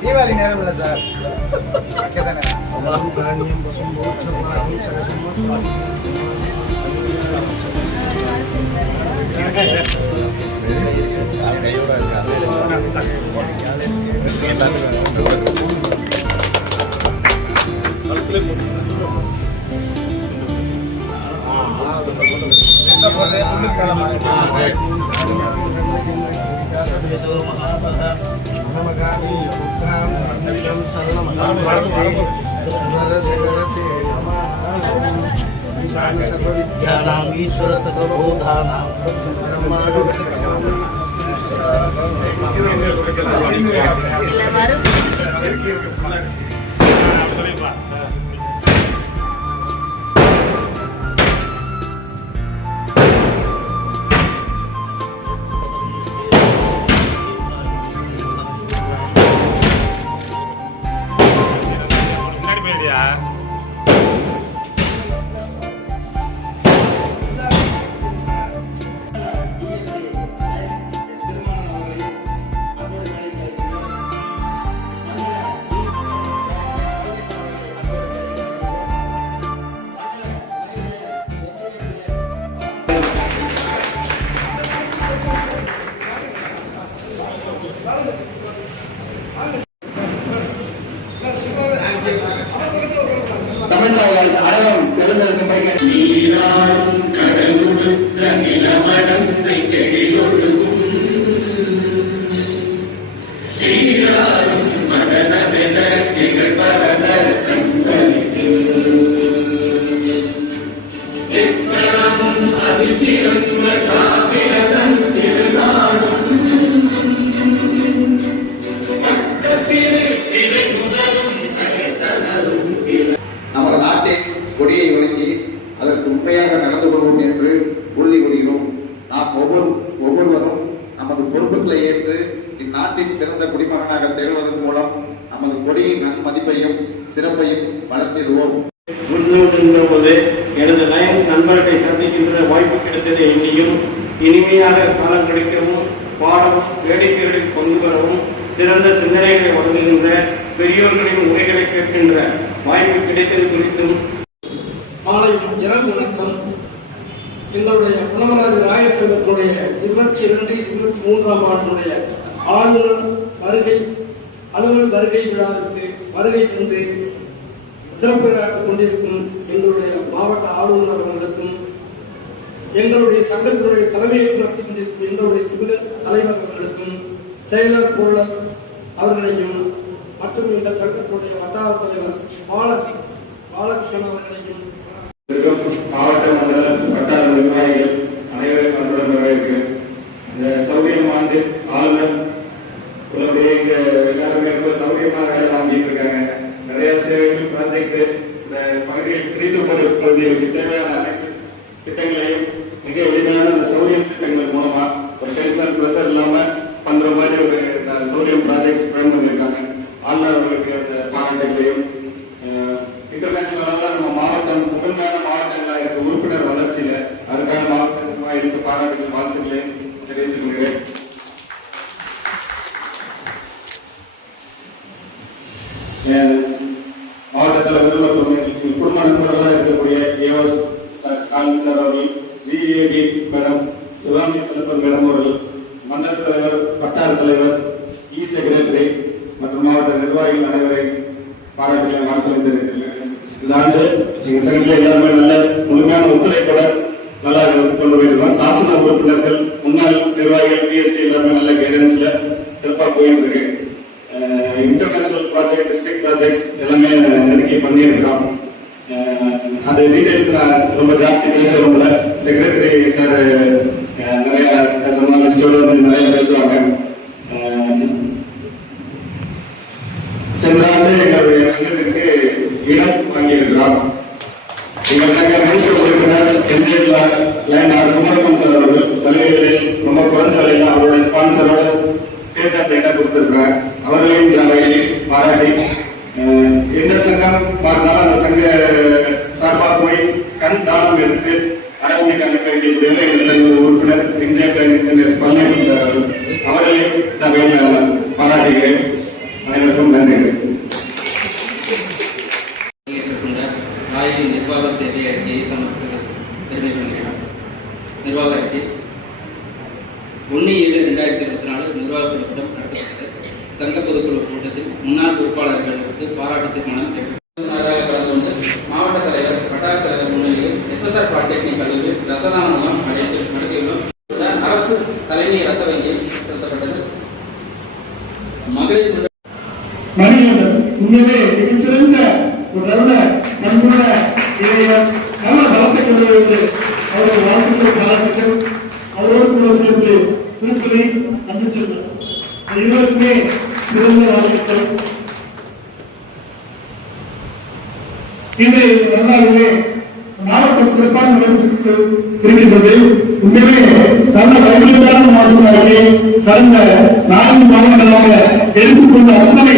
தீபாவளி நேரம் இல்லை சார். सर्वविद्यानां ईश्वर सर्वभूतानां தமிழ்நாடு அறம் எழுந்தெடுக்கும் நீராறும் கடலுடுத்த நிலமடந்தை கெழிலொழுகும் சீராறும் மதனமென நிகழ்பரத கண்களிது எத்தனமும் அதில் சிறந்த காவிடதன் திருநாடும் நமது நாட்டின் கொடியை வணங்கி அதற்கு உண்மையாக நடந்து கொள்வோம் என்று உறுதி கூறுகிறோம். நாம் ஒவ்வொருவரும் நமது பொறுப்புகளை ஏற்று இந்நாட்டின் சிறந்த குடிமகனாக திகழ்வதன் மூலம் நமது கொடியின் நன்மதிப்பையும் சிறப்பையும் வளர்த்திடுவோம். போது எனது லயன்ஸ் நண்பர்களை சந்திக்கின்ற வாய்ப்பு கிடைத்ததை எண்ணியும் இனிமையாக காலம் கிடைக்கவும் பாடவும் வேடிக்கைகளில் பங்கு பெறவும் சிறந்த சிந்தனைகளை வழங்குகின்ற பெரியோர்களின் உரைகளை கேட்கின்ற வாய்ப்பு கிடைத்தது குறித்தும் மாலை இரவு வணக்கம். எங்களுடைய குணமராஜ ராயர் செல்வத்தினுடைய 22-23ஆம் ஆண்டினுடைய ஆளுநர் வருகை அலுவல் வருகை விழாவிற்கு வருகை தந்து சிறப்புரையாற்றிக் கொண்டிருக்கும் எங்களுடைய மாவட்ட ஆளுநர் அவர்களுக்கும் எங்களுடைய சங்கத்தினுடைய தலைமையேற்று நடத்தி கொண்டிருக்கும் எங்களுடைய சிவில் தலைவர் அவர்களுக்கும் செயலர் பொருளர் அவர்களையும் மற்றும் எங்கள் சங்கத்தினுடைய வட்டார தலைவர் பாலகிருஷ்ணன் அவர்களையும் மாவட்ட மண்டல வட்டார நிர்வாகிகள் அனைவரும் அன்புடன் இந்த சௌகரியம் ஆண்டு ஆளுநர் எல்லாருமே ரொம்ப சௌகரியமாக வேலை வாங்கிட்டு இருக்காங்க. நிறைய சேவைகள் ப்ராஜெக்ட் இந்த பகுதியில் 3-4 பகுதிகளுக்கு தேவையான அனைத்து திட்டங்களையும் மிக எளிமையான இந்த சௌகரியம் திட்டங்கள் மூலமா ஒரு டென்ஷன் ப்ரெஷர் இல்லாம பண்ற மாதிரி ஒரு சௌகரியம் ப்ராஜெக்ட்ஸ் ஃப்ரேம் பண்ணியிருக்காங்க. ஆளுநர் அவர்களுக்கு அந்த பாராட்டுகளையும் இன்டர்நேஷனல் நம்ம மாவட்டம் முதன்மையான மாவட்டங்களா இருக்க உறுப்பினர் வளர்ச்சியில அதுக்காக மாவட்ட நிர்வாகிகளுக்கு பாராட்டுகள் வாழ்த்துக்களையும் தெரிவித்துக் கொள்கிறேன். மாவட்ட தலைவர் மற்றும் குடும்ப நண்பர்களாக இருக்கக்கூடிய ஏவஸ் ஸ்டாலின் சார் அவர்கள், GAT madam, Sivami Selvan madam அவர்கள், மண்டல தலைவர், வட்டார தலைவர், செக்ரட்டரி மற்றும் மாவட்ட நிர்வாகிகள் அனைவரையும் பாராட்டுகளை வாழ்த்துக்களை தெரிவித்துள்ளேன். இந்த ஆண்டு எங்க சங்கத்தில் எல்லாருமே நல்ல முழுமையான ஒத்துழைப்போட நல்லா கொண்டு போயிருக்கோம். சாசன உறுப்பினர்கள், முன்னாள் நிர்வாகிகள், பிஎஸ்டி எல்லாருமே நல்ல கைடன்ஸ்ல சிறப்பாக போயிட்டு இருக்கு. இன்டர்நேஷனல் ப்ராஜெக்ட், டிஸ்ட்ரிக்ட் ப்ராஜெக்ட்ஸ் எல்லாமே நெருக்கி பண்ணியிருக்கிறோம். அந்த டீடைல்ஸ் நான் ரொம்ப ஜாஸ்தி பேச விரும்பல. செக்ரட்டரி சார் நிறைய லிஸ்டோட நிறைய பேசுவாங்க. சென்ற ஆண்டு எங்களுடைய சங்கத்திற்கு இடம் வாங்கியிருக்கிறோம். எங்கள் சங்க மூத்த உறுப்பினர் குமரப்பன் சார் அவர்கள் சலுகைகளில் ரொம்ப குறைஞ்ச விலையில் அவருடைய ஸ்பான்சரோட சேர்த்து அந்த இடம் கொடுத்திருக்கிறார். அவர்களையும் பாராட்டி எந்த சங்கம் பார்த்தாலும் அந்த சங்க சார்பாக போய் கண் தானம் எடுத்து அடவுமைக்கான உறுப்பினர் இன்ஜினியர் பழனிவேல் அவர்களை நான் பாராட்டுகிறேன். அனைவருக்கும் நன்றிகள். ராயின் நிர்வாக சேவை அறிக்கையை சமர்ப்பிக்க தெரிவிக்கின்றேன். நிர்வாக அறிக்கை 1/7/2024 நிர்வாக கூட்டம் நடத்தப்பட்டது. சங்க பொதுக்குழு கூட்டத்தில் முன்னாள் பொறுப்பாளர்களுக்கு பாராட்டு தீர்மானம் கலந்து கொண்டு மாவட்ட தலைவர் வட்டார தலைவர் முன்னிலையில் SSR பாலிடெக்னிக் கல்லூரியில் ரத்த தான முகாம் நடத்தியுள்ளோம். அரசு தலைமை ரத்த வங்கியில் செலுத்தப்பட்டது. மகளிர் மணிகண்டன் உண்மையிலே மிகச்சிறந்த ஒரு நல்ல பண்புள்ள இளைஞர், நல்ல வளர்த்துக்கள் என்று அவர்கள் வாழ்த்துக்கள் பாராட்டுக்கள். அவரோடு கூட சேர்ந்து திருப்பதி அன்புச்செல்வன் இருவருக்குமே சிறந்த வாழ்த்துக்கள். இன்றைய நன்னாளிலே மாவட்டம் சிறப்பாக நடைபெற்று இருக்கின்றது. உண்மையிலே நல்ல கைவிட்டான மாவட்டமாக கடந்த 4 மாதங்களாக எடுத்துக்கொண்ட அத்தனை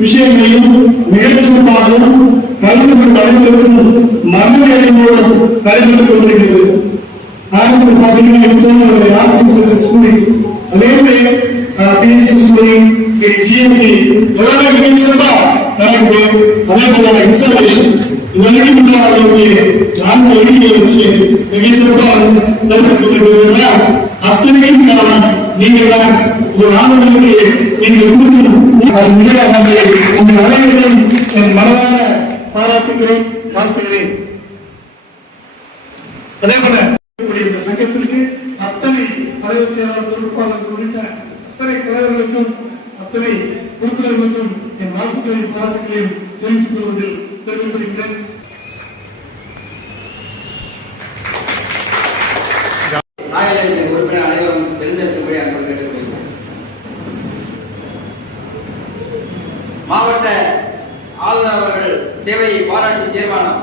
விஷயங்களையும் மிகச்சிறப்பாகவும் கலந்து கொண்ட அனைவருக்கும் மனநிலையோடு நடைபெற்றுக் கொண்டிருக்கிறது. ஆரம்பத்தில் பார்த்தீங்கன்னா ஸ்கூலிங், அதே மாதிரி பிஎஸ்சி ஸ்கூலிங், ஜிஎம்பி எல்லாமே மிகச்சிறப்பா நடக்குது. அதே போல இன்ஸ்டாலேஷன் இதெல்லாம் நான்கு எண்ணிக்கை வச்சு மிகச்சிறப்பா நடைபெற்று அத்தனையும் காரணம் நீங்கள் தான். ஒரு ஆண்டுகளுக்கு நீங்கள் கொடுத்து அது மிக உங்கள் அனைவரையும் என் மனதான பாராட்டுகிறேன், வாழ்த்துகிறேன். அதே போல இந்த சங்கத்திற்கு அத்தனை தலைவர் செயலாளர் பொறுப்பாளர்கள் உள்ளிட்ட அத்தனை தலைவர்களுக்கும் அத்தனை உறுப்பினர்களுக்கும் என் வாழ்த்துக்களையும் பாராட்டுகளையும் தெரிவித்துக் கொள்வதில் பெருமைப்படுகிறேன். உறுப்பினர் அனைவரும் எழுந்திருக்கும்படி அன்பு கேட்டுக்கொள்கிறேன். மாவட்ட ஆளுநர் அவர்கள் சேவையை பாராட்டி தீர்மானம்.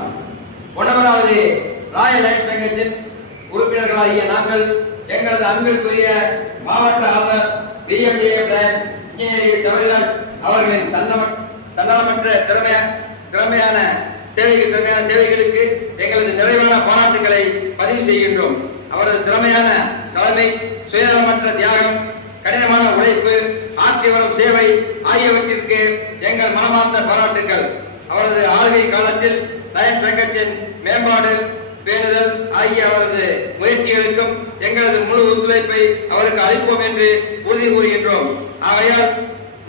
1வது ராயல் லைன் சங்கத்தின் உறுப்பினர்களாகிய நாங்கள் எங்களது அன்பிற்குரிய மாவட்ட ஆளுநர் இன்ஜினியர் சவரிலால் அவர்களின் தன்னலமற்ற திறமையான சேவைகளுக்கு எங்களது நிறைவான பாராட்டுகளை பதிவு செய்கின்றோம். அவரது திறமையான தலைமை, சுயநலமற்ற தியாகம், கடினமான உழைப்பு, ஆற்றி வரும் சேவை ஆகியவற்றிற்கு எங்கள் மனமார்ந்த பாராட்டுகள். அவரது ஆளுகை காலத்தில் லயன்ஸ் சங்கத்தின் மேம்பாடு பேணுதல் ஆகிய அவரது முயற்சிகளுக்கும் எங்களது முழு ஒத்துழைப்பை அவருக்கு அளிப்போம் என்று உறுதி கூறுகின்றோம். ஆகையால்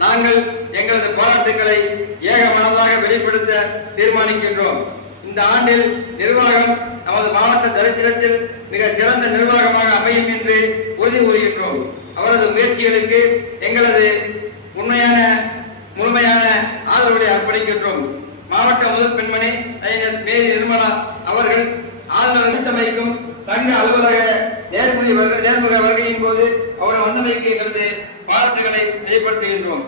நாங்கள் எங்களது பாராட்டுகளை ஏக மனதாக வெளிப்படுத்த தீர்மானிக்கின்றோம். இந்த ஆண்டில் நிர்வாகம் நமது மாவட்ட சரித்திரத்தில் மிக சிறந்த நிர்வாகமாக அமையும் என்று உறுதி கூறுகின்றோம். அவரது முயற்சிகளுக்கு எங்களது முழுமையான ஆதரவுகளை அர்ப்பணிக்கின்றோம். மாவட்ட முதல் பெண்மணி மேரி நிர்மலா அவர்கள் ஆளுநர் அளித்தமைக்கும் சங்க அலுவலக நேர்முக வருகையின் போது அவர் வந்தமைக்கு எங்களது பாராட்டுகளை வெளிப்படுத்துகின்றோம்.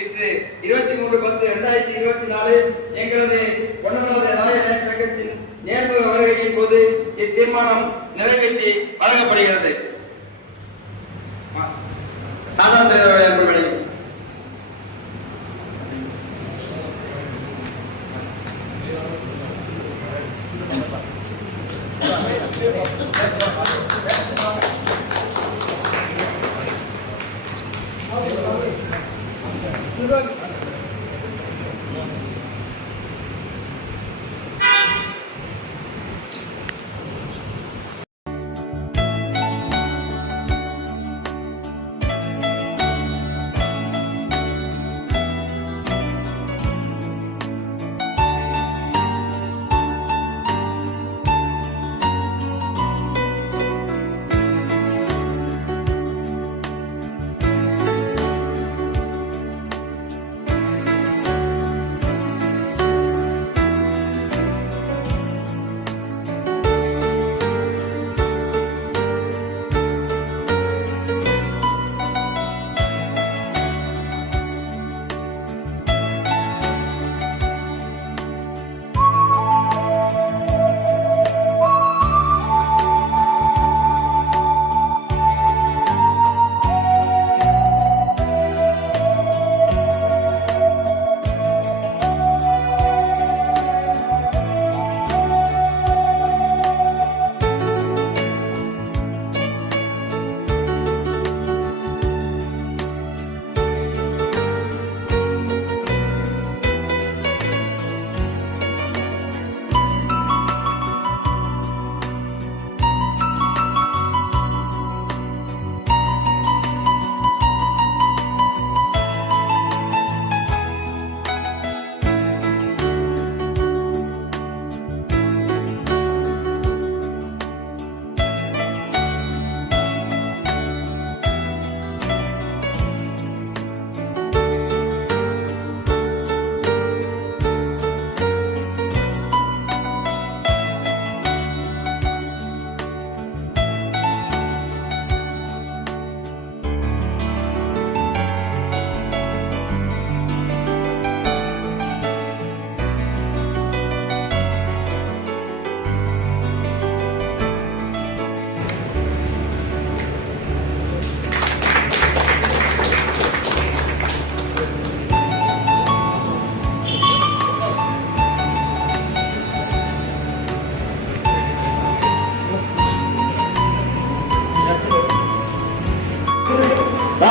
இன்று 23/10/2024 எங்களது 1வது ராயல் லைன் சங்கத்தின் நேர்முக வருகையின் போது இத்தீர்மானம் நிறைவேற்றி வழங்கப்படுகிறது. சாதாரண தலைவருடைய அன்புகளை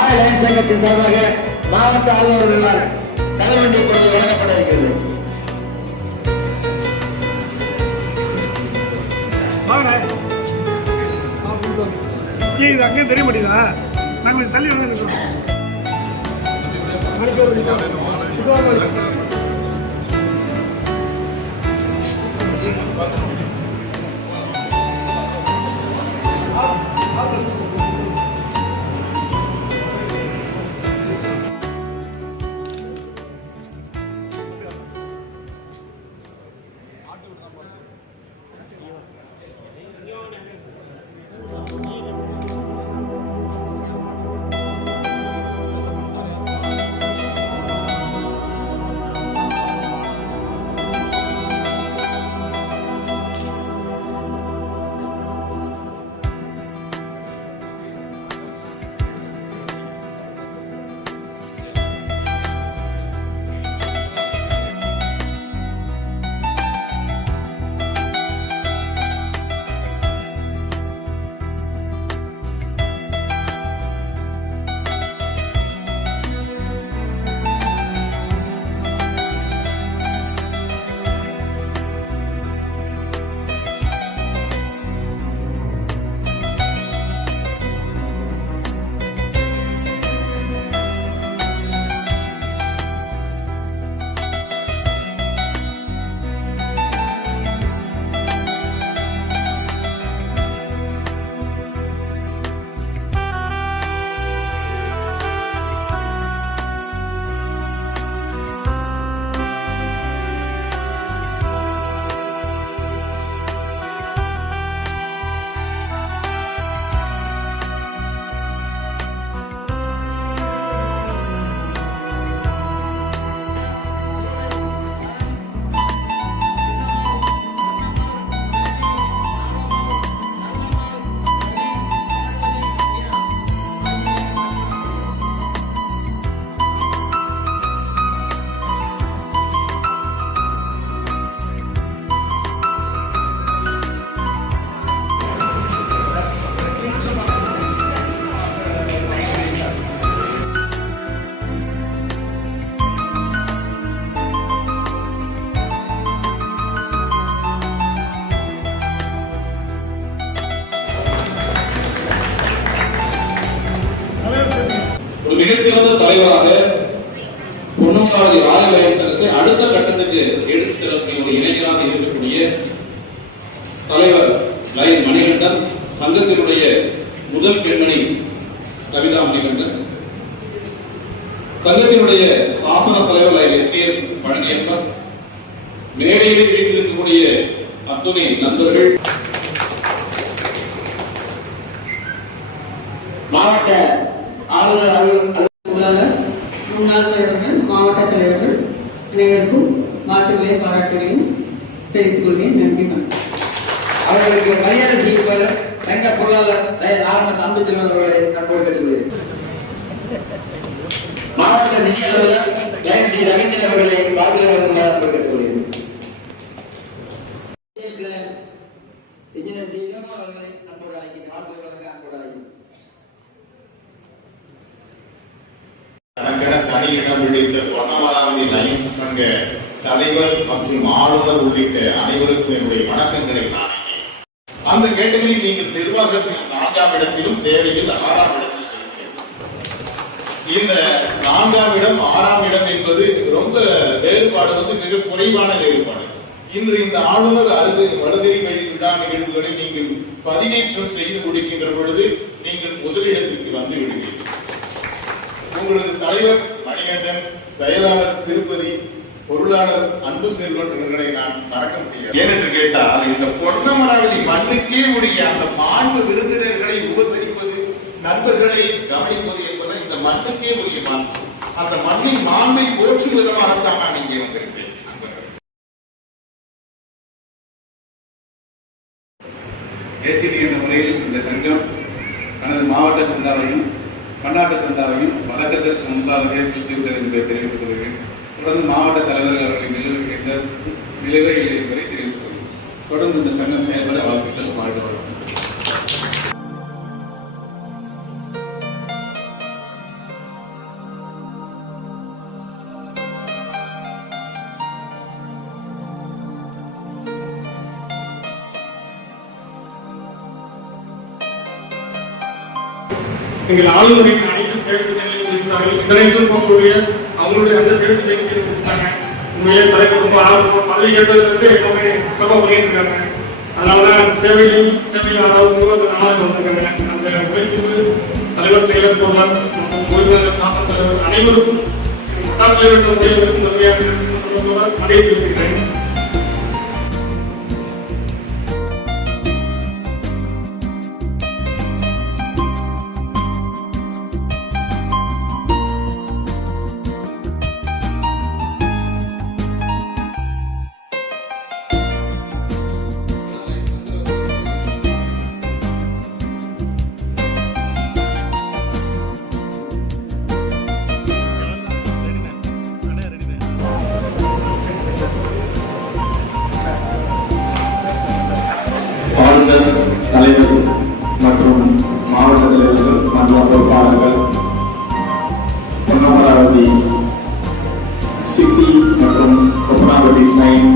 மாநில லைன் சங்கத்தின் சார்பாக மாவட்ட ஆளுநர்களால் தலைவண்டி பொழுது வழங்கப்பட இருக்கிறது. இது அங்கே தெரிய மாட்டேங்குதா? நாங்கள் தள்ளி வந்து ஒரு மிகச்சிறந்த தலைவராக பொன்னமராவதி ஆயுர்வேத சங்கத்தை அடுத்த கட்டத்துக்கு எடுத்துச் செல்லக்கூடிய ஒரு இளைஞராக இருக்கக்கூடிய தலைவர் லைன் மணிகண்டன், சங்கத்தினுடைய முதல் பெண்மணி கவிதா மணிகண்டன், சங்கத்தினுடைய சாசன தலைவர் லைன் எஸ்டிஎஸ் பழனியப்பன், மேடையில் வீட்டில் அத்துணை நண்பர்கள், மாவட்ட ஆளுநர் முன்னாள் தலைவர்கள், மாவட்ட தலைவர்கள் அனைவருக்கும் வாழ்த்துக்களை பாராட்டுகளையும் தெரிவித்துக் கொள்கிறேன். நன்றி. அவர்களுக்கு மரியாதை செய்யப்பட சங்க பொருளாளர் ஆர்எம்எஸ் அம்பேத்கர் அவர்களை கண்போடு கேட்டுக்கொள்கிறேன். மாவட்ட நிதி அலுவலர் ஜெயன் ஸ்ரீ ரவீந்திரன் அவர்களை வாழ்த்துக்களை கேட்டுக்கொள்கிறேன். இன்ஜினியர் சி வினோத் அவர்களை அன்போடு அழைக்கிறேன். வாழ்த்துக்களை வழங்க அன்போடு அழைக்கிறேன். தனி இடம் பிடித்த பொன்னமராவதி லைன்ஸ் சங்க தலைவர் மற்றும் ஆளுநர் உள்ளிட்ட அனைவருக்கும் என்னுடைய வணக்கங்களை நான் அந்த கேட்டகரியில் நீங்கள் நிர்வாகத்தில் 4ஆம் இடத்திலும் சேவையில் 6ஆம் இடத்தில் இந்த 4ஆம் இடம் 6ஆம் இடம் என்பது ரொம்ப வேறுபாடு மிக குறைவான வேறுபாடு. இன்று இந்த ஆளுநர் வலதுகை விழா நிகழ்வுகளை நீங்கள் பதிவேற்றம் செய்து முடிக்கின்ற பொழுது நீங்கள் முதலிடத்திற்கு வந்து விடுவீர்கள். உங்களது தலைவர் மணிகண்டன், செயலாளர் திருப்பதி, பொருளாளர் அன்பு செல்வன் இவர்களை நான் மறக்க முடியாது. ஏனென்று கேட்டால் இந்த பொன்னமராவதி மண்ணுக்கே உரிய அந்த மாண்பு விருந்தினர்களை உபசரிப்பது, நண்பர்களை கவனிப்பது என்பது இந்த மண்ணுக்கே உரிய மாண்பு. அந்த மண்ணின் மாண்பை போற்றும் விதமாகத்தான் நான் இங்கே வந்திருக்கிறேன். ஏசிடி என்ற முறையில் இந்த சங்கம் தனது மாவட்ட சந்தாவையும் பன்னாட்டு சந்தாவையும் வழக்கத்திற்கு முன்பாகவே செலுத்திவிட்டது என்பதை தெரிவித்துக் கொள்கிறேன். தொடர்ந்து மாவட்ட தலைவர்கள் அவர்களின் நிலுவைகின்ற நிலுவைகளை என்பதை தெரிவித்துக் கொள்கிறேன். தொடர்ந்து இந்த சங்கம் செயல்பட வாழ்த்துக்கள். வாழ்க வளமுடன். எங்கள் ஆளுநரின் அனைத்து சேவை திட்டங்களையும் கொடுத்தார்கள். இன்டர்நேஷனல் போகக்கூடிய அவங்களுடைய அந்த சேவை திட்டங்களையும் கொடுத்தாங்க. உண்மையிலே தலைவர் ரொம்ப ஆர்வம் பள்ளி கேட்டதுலேருந்து எப்பவுமே சிறப்பாக பண்ணிட்டு இருக்காங்க. அதனாலதான் சேவையில் அதாவது 24 வந்திருக்காங்க. அந்த உழைப்புக்கு தலைவர் செயலர் பொருளார் ஓய்வு சாசன தலைவர் அனைவருக்கும் தலைவர் முறையில் நன்மையாக மனைவி தெரிவிக்கிறேன். ஆளுநர், தலைவர் மற்றும் மாவட்ட தலைவர்கள், மண்டல பொறுப்பாளர்கள், பொன்னமராவதி சிட்டி மற்றும் கொப்பனாவதி ஸ்னைன்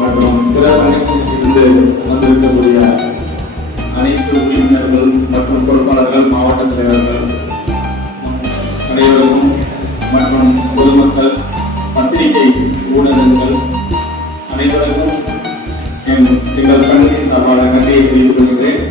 மற்றும் பிற சங்கங்களில் இருந்து வந்திருக்கக்கூடிய அனைத்து உறுப்பினர்கள் மற்றும் பொறுப்பாளர்கள், மாவட்ட தலைவர்கள் அனைவருக்கும் மற்றும் பொதுமக்கள், பத்திரிகை ஊடகங்கள் அனைவருக்கும் எங்கள் சங்கத்தின் சார்பாக நன்றியை தெரிவித்துக் கொள்கிறேன்.